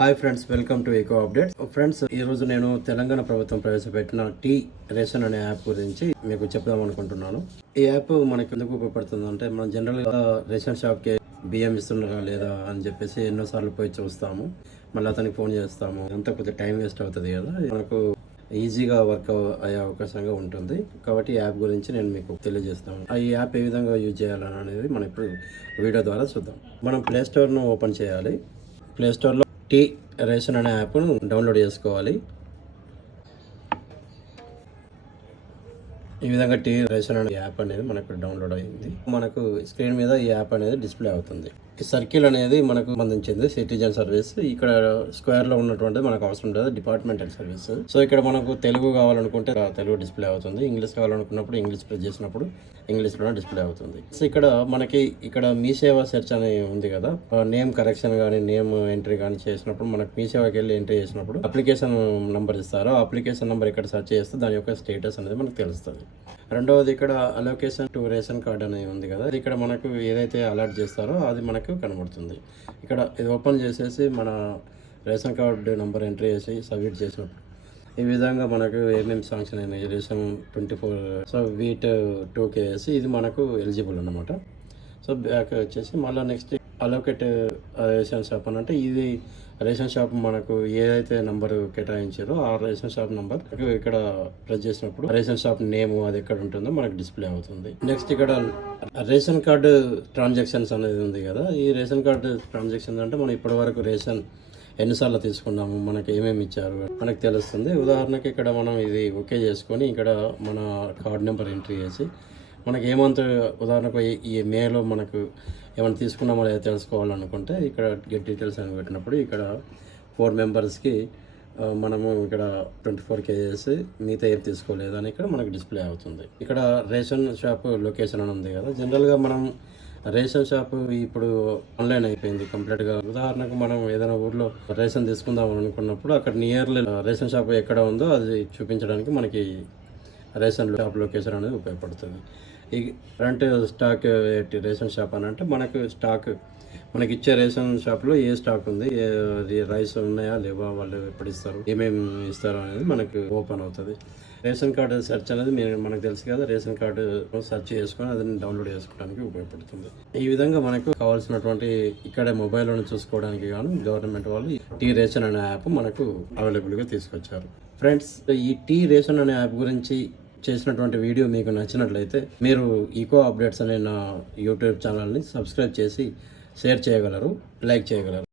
Hi friends, welcome to eco updates. Friends, ఈ రోజు నేను తెలంగాణ ప్రభుత్వం ప్రవేశపెట్టిన టీ రేషన్ అనే యాప్ గురించి మీకు చెప్దాం అనుకుంటున్నాను. ఈ యాప్ మనకి ఎందుకు ఉపయోగపడుతుంది అంటే, మనం జనరల్ గా రేషన్ షాప్ కి బియ్యం ఇస్తున్నారా లేదా అని చెప్పేసి ఎన్నోసార్లు పోయి చూస్తాము. మళ్ళీ అతనికి ఫోన్ చేస్తాము. అంతా కొద్దిగా టైం వేస్ట్ అవుతుంది కదా, మనకు ఈజీగా వర్క్ అయ్యే అవకాశంగా ఉంటుంది. కాబట్టి ఈ యాప్ గురించి నేను మీకు తెలియజేస్తాను. ఈ యాప్ ఏ విధంగా యూజ్ చేయాలని అనేది మనం ఇప్పుడు వీడియో ద్వారా చూద్దాం. మనం ప్లే స్టోర్ను ఓపెన్ చేయాలి. ప్లే స్టోర్లో టీ రేషన్ అనే యాప్ను డౌన్లోడ్ చేసుకోవాలి. ఈ విధంగా టీ రేషన్ అనే యాప్ అనేది మనకు డౌన్లోడ్ అయింది. మనకు స్క్రీన్ మీద ఈ యాప్ అనేది డిస్ప్లే అవుతుంది. ఈ సర్కిల్ అనేది మనకు సంబంధించింది సిటిజన్ సర్వీస్. ఇక్కడ స్క్వేర్ లో ఉన్నటువంటి మనకు అవసరం లేదు, డిపార్ట్మెంటల్ సర్వీస్. సో ఇక్కడ మనకు తెలుగు కావాలనుకుంటే తెలుగు డిస్ప్లే అవుతుంది, ఇంగ్లీష్ కావాలనుకున్నప్పుడు ఇంగ్లీష్ ప్రెస్ చేసినప్పుడు ఇంగ్లీష్ లో డిస్ప్లే అవుతుంది. సో ఇక్కడ మీ సేవ సెర్చ్ అని ఉంది కదా, నేమ్ కరెక్షన్ కానీ నేమ్ ఎంట్రీ కానీ చేసినప్పుడు మనకు మీ సేవకి వెళ్ళి ఎంట్రీ చేసినప్పుడు అప్లికేషన్ నంబర్ ఇస్తారో ఆ అప్లికేషన్ నంబర్ ఇక్కడ సెర్చ్ చేస్తే దాని యొక్క స్టేటస్ అనేది మనకు తెలుస్తుంది. రెండవది ఇక్కడ అలోకేషన్ టు రేషన్ కార్డ్ అనేది ఉంది కదా, ఇక్కడ మనకు ఏదైతే అలర్ట్ చేస్తారో అది మనకు కనబడుతుంది. ఇక్కడ ఇది ఓపెన్ చేసేసి మన రేషన్ కార్డు నెంబర్ ఎంట్రీ చేసి సబ్మిట్ చేసినప్పుడు ఈ విధంగా మనకు ఏమేమి శాంక్షన్ అయినాయి రేషన్ 24 సో వీట్ 2 కేసి ఇది మనకు ఎలిజిబుల్ అన్నమాట. సో బ్యాక్ వచ్చేసి మళ్ళీ నెక్స్ట్ అలోకేట్ రేషన్ షాప్ అని అంటే ఇది రేషన్ షాప్ మనకు ఏదైతే నంబర్ కేటాయించారో ఆ రేషన్ షాప్ నంబర్ ఇక్కడ ప్రెస్ చేసినప్పుడు రేషన్ షాప్ నేమ్ అది ఎక్కడ ఉంటుందో మనకు డిస్ప్లే అవుతుంది. నెక్స్ట్ ఇక్కడ రేషన్ కార్డు ట్రాన్సాక్షన్స్ అనేది ఉంది కదా, ఈ రేషన్ కార్డు ట్రాన్సాక్షన్స్ అంటే మనం ఇప్పటి వరకు రేషన్ ఎన్నిసార్లు తీసుకున్నాము, మనకి ఏమేమి ఇచ్చారు మనకు తెలుస్తుంది. ఉదాహరణకి ఇక్కడ మనం ఇది ఓకే చేసుకొని ఇక్కడ మన కార్డ్ నెంబర్ ఎంట్రీ చేసి మనకి ఏమంత ఉదాహరణకు ఈ మేలో మనకు ఏమైనా తీసుకున్నామో లేదా తెలుసుకోవాలనుకుంటే ఇక్కడ గెట్ డీటెయిల్స్ అని పెట్టినప్పుడు ఇక్కడ 4 మెంబర్స్కి మనము ఇక్కడ 24 కేజెస్ మిగతా ఏం తీసుకోలేదు అని ఇక్కడ మనకు డిస్ప్లే అవుతుంది. ఇక్కడ రేషన్ షాప్ లొకేషన్ అని ఉంది కదా, జనరల్గా మనం రేషన్ షాప్ ఇప్పుడు ఆన్లైన్ అయిపోయింది కంప్లీట్గా. ఉదాహరణకు మనం ఏదైనా ఊర్లో రేషన్ తీసుకుందాం అనుకున్నప్పుడు అక్కడ నియర్లీ రేషన్ షాప్ ఎక్కడ ఉందో అది చూపించడానికి మనకి రేషన్ షాప్ లొకేషన్ అనేది ఉపయోగపడుతుంది. ఈ కరెంట్ స్టాక్ రేషన్ షాప్ అని అంటే మనకు స్టాక్ మనకి ఇచ్చే రేషన్ షాప్లో ఏ స్టాక్ ఉంది, రైస్ ఉన్నాయా లేవా, వాళ్ళు ఎప్పుడు ఇస్తారు, ఏమేమి ఇస్తారు అనేది మనకు ఓపెన్ అవుతుంది. రేషన్ కార్డు సెర్చ్ అనేది మనకు తెలుసు కదా, రేషన్ కార్డు సెర్చ్ చేసుకొని అదని డౌన్లోడ్ చేసుకోవడానికి ఉపయోగపడుతుంది. ఈ విధంగా మనకు కావాల్సినటువంటి ఇక్కడే మొబైల్లోనే చూసుకోవడానికి గాను గవర్నమెంట్ వాళ్ళు టీ రేషన్ అనే యాప్ మనకు అవైలబుల్గా తీసుకొచ్చారు. ఫ్రెండ్స్, ఈ టీ రేషన్ అనే యాప్ గురించి చేసినటువంటి వీడియో మీకు నచ్చినట్లయితే మీరు ఈకో అప్డేట్స్ అనే నా యూట్యూబ్ ఛానల్ని సబ్స్క్రైబ్ చేసి షేర్ చేయగలరు, లైక్ చేయగలరు.